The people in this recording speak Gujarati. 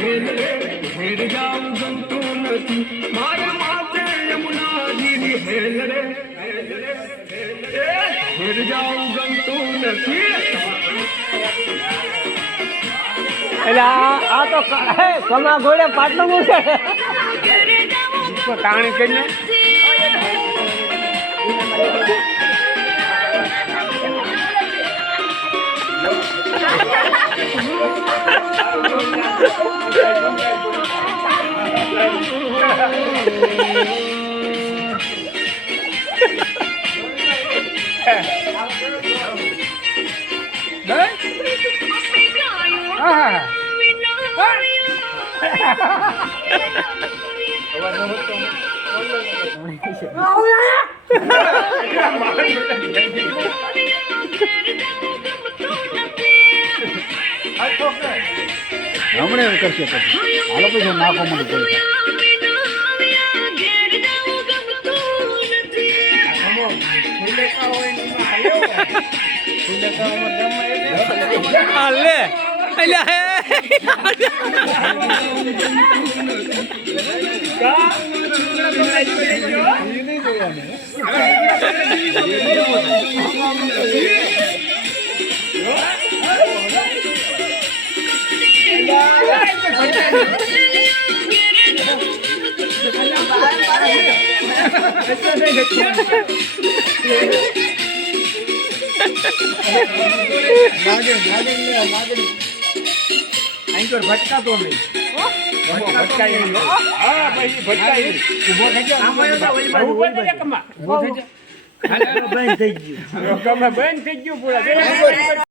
દીદી હેલ જાઉં ગમતું નથી. મારા માથે યમુના હેલ રે હેલ રે હેલ રે હેર જાઉં ગમતું નથી. એટલે આ આ તો કમા ઘોડે પાટલું છે. કાણી કરીને I thought that. હમણે એવું કરશે પછી. હાલો પછી નાખો મને પૈસા આ ભટકાતો નહીં ભટકાય નહીં. હા ભાઈ ભટકાય નહીં. ઊભો થઈ. બંધ થઈ ગયું બંધ થઈ ગયું પૂરા